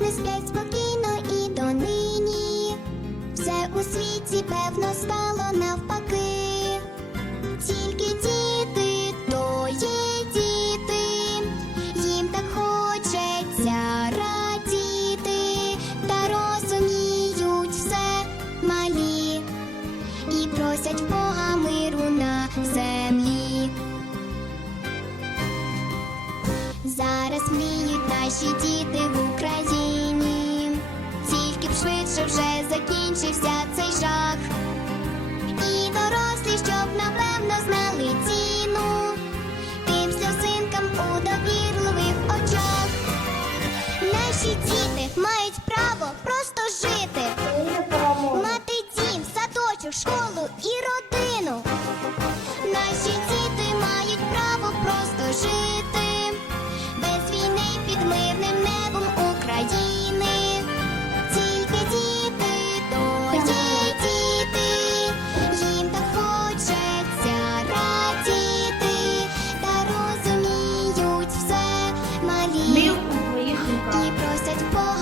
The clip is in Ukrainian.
не сплять спокійно і до нині, Все у світі, певно, стало навпаки. Тільки діти то є діти, їм так хочеться радіти, та розуміють все малі і просять Бога миру на землі. Зараз мріють наші діти. Закінчився цей жах. І дорослі, щоб напевно знали ціну тим сльозинкам у довірливих очах. Наші діти мають право просто жити, мати дім, садочок, школу Você de boa.